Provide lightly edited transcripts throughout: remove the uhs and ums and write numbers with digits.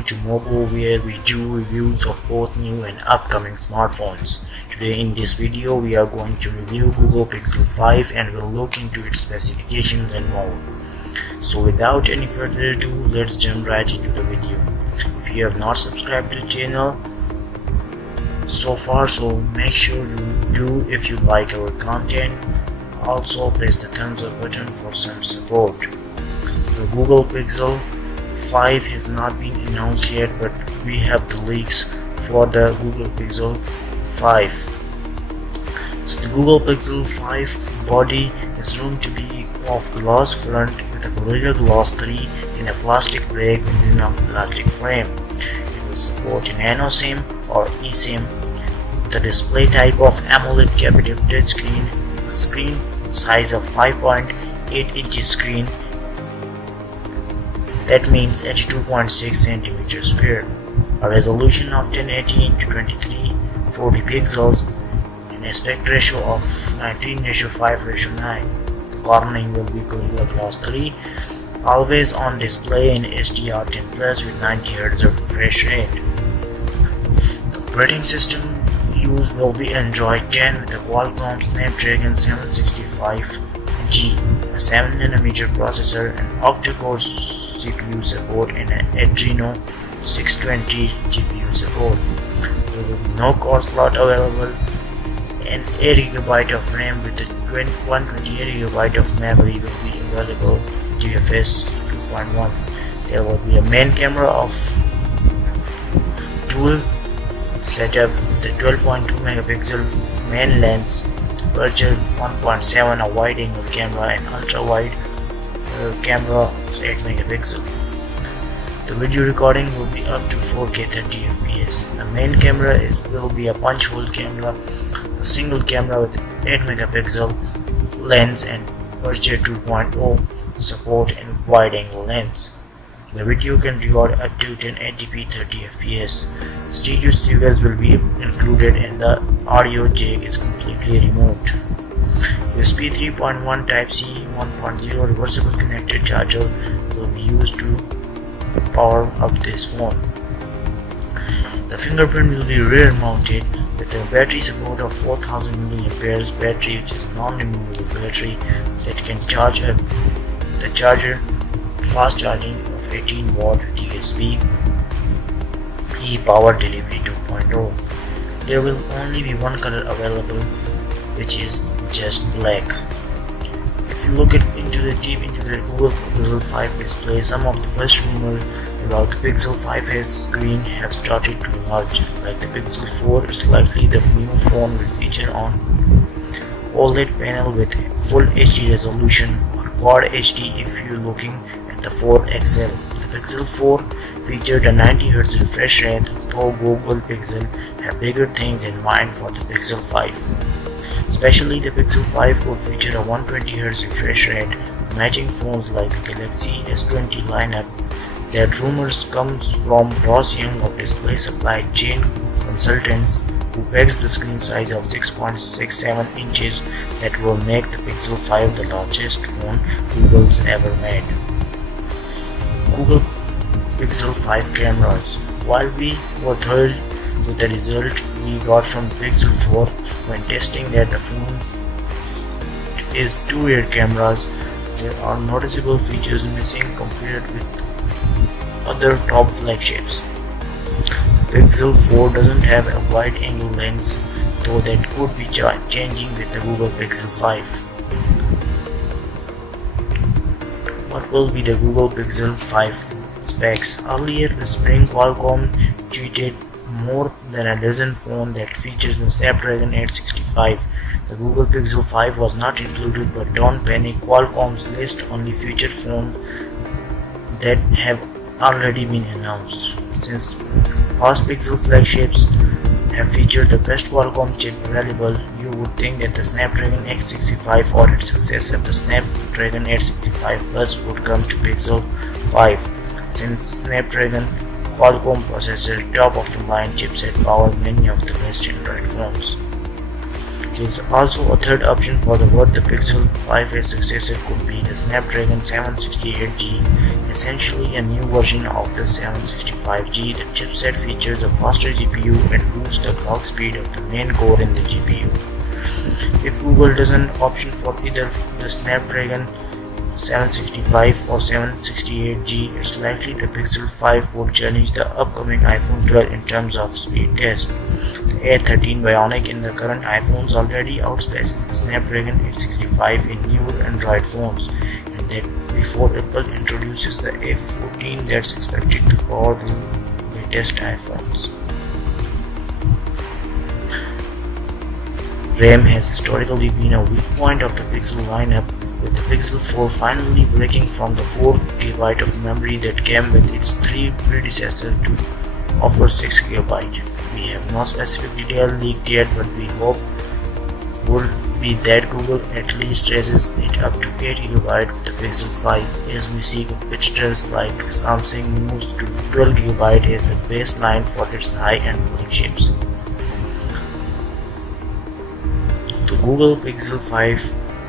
welcome to Mobile, where we do reviews of both new and upcoming smartphones. Today in this video we are going to review Google Pixel 5 and will look into its specifications and more. So without any further ado, let's jump right into the video. If you have not subscribed to the channel so far, so make sure you do if you like our content. Also press the thumbs up button for some support. The Google Pixel 5 has not been announced yet, but we have the leaks for the Google Pixel 5. So the Google Pixel 5 body is rumored to be of glass front with a Gorilla Glass 3 in a plastic bag within a plastic frame. It will support a Nano SIM or eSIM. The display type of AMOLED captive touchscreen, a screen size of 5.8 inches screen. That means 82.6 cm square, a resolution of 1080 x 2340 pixels, an aspect ratio of 19:5:9. The cornering will be Gorilla Glass 3, always on display in HDR10 Plus with 90 Hz of refresh rate. The operating system used will be Android 10 with a Qualcomm Snapdragon 765G, a 7nm processor, and octa-core CPU support, and an Adreno 620 GPU support. There will be no core slot available, and 8GB of RAM with a 128GB of memory will be available. UFS 2.1. There will be a main camera of dual setup with a 12.2 megapixel main lens, Aperture 1.7, a wide-angle camera, and ultra-wide camera of 8 megapixel. The video recording will be up to 4K 30 fps. The main camera will be a punch hole camera, a single camera with 8 megapixel lens and Aperture 2.0 support and wide-angle lens. The video can record up to 1080p 30 fps. Stereo speakers will be included and the audio jack is completely removed. USB 3.1 Type-C 1.0 reversible connected charger will be used to power up this phone. The fingerprint will be rear mounted with a battery support of 4000 mAh battery, which is a non-removable battery that can charge up the charger. Fast charging of 18 watt USB e-power delivery 2.0. There will only be one color available, which is just black. If you look into the Google Pixel 5 display, some of the first rumors about the Pixel 5's screen have started to emerge. Like the Pixel 4, it's likely the new phone will feature on OLED panel with full HD resolution or Quad HD if you're looking at the 4 XL. The Pixel 4 featured a 90 Hz refresh rate, though Google Pixel have bigger things in mind for the Pixel 5. Especially the Pixel 5 could feature a 120 Hz refresh rate, matching phones like the Galaxy S20 lineup. That rumors comes from Ross Young of Display Supply Chain Consultants, who pegs the screen size of 6.67 inches that will make the Pixel 5 the largest phone Google's ever made. Google Pixel 5 cameras. While we were thrilled with the result we got from Pixel 4 when testing that the phone is two rear cameras, there are noticeable features missing compared with other top flagships. Pixel 4 doesn't have a wide-angle lens, though that could be changing with the Google Pixel 5. What will be the Google Pixel 5 specs? Earlier this spring, Qualcomm tweeted more than a dozen phones that features the Snapdragon 865. The Google Pixel 5 was not included, but don't panic, Qualcomm's list only featured phones that have already been announced. Since past Pixel flagships have featured the best Qualcomm chip available, you would think that the Snapdragon 865 or its successor, the Snapdragon 865 Plus, would come to Pixel 5. Since Snapdragon Qualcomm processor top of the line chipset power many of the best Android phones. There's also a third option for the what the Pixel 5a successor could be, the Snapdragon 768G, essentially a new version of the 765G. The chipset features a faster GPU and boosts the clock speed of the main core in the GPU. If Google doesn't option for either the Snapdragon 765 or 768G, it's likely the Pixel 5 would challenge the upcoming iPhone 12 in terms of speed test. The A13 Bionic in the current iPhones already outspaces the Snapdragon 865 in newer Android phones, and that before Apple introduces the A14 that's expected to power the latest iPhones. RAM has historically been a weak point of the Pixel lineup, with the Pixel 4 finally breaking from the 4GB of memory that came with its three predecessors to offer 6GB. We have no specific detail leaked yet, but we hope would be that Google at least raises it up to 8GB with the Pixel 5, as we see competitors like Samsung moves to 12GB as the baseline for its high-end flagships. The Google Pixel 5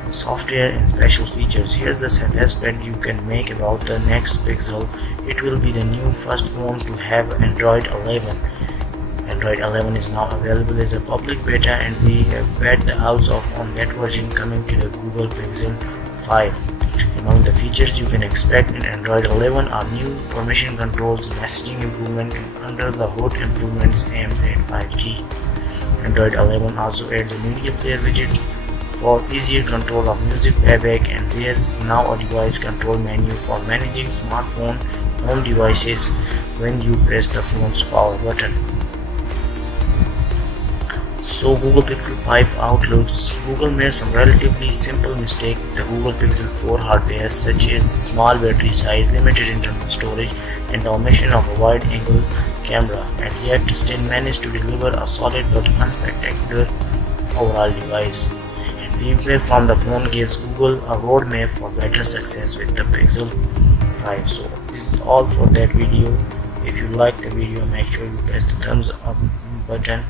software and special features. Here's the best bet you can make about the next Pixel. It will be the new first phone to have Android 11. Android 11 is now available as a public beta, and we have bet the house on that version coming to the Google Pixel 5. Among the features you can expect in Android 11 are new permission controls, messaging improvement, and under the hood improvements aimed at 5G. Android 11 also adds a media player widget for easier control of music playback, and there's now a device control menu for managing smartphone home devices when you press the phone's power button. So Google Pixel 5 outlooks. Google made some relatively simple mistakes with the Google Pixel 4 hardware, such as small battery size, limited internal storage, and the omission of a wide-angle camera, and yet still managed to deliver a solid but unspectacular overall device. Feedback from the phone gives Google a roadmap for better success with the Pixel 5. So this is all for that video. If you like the video, make sure you press the thumbs up button.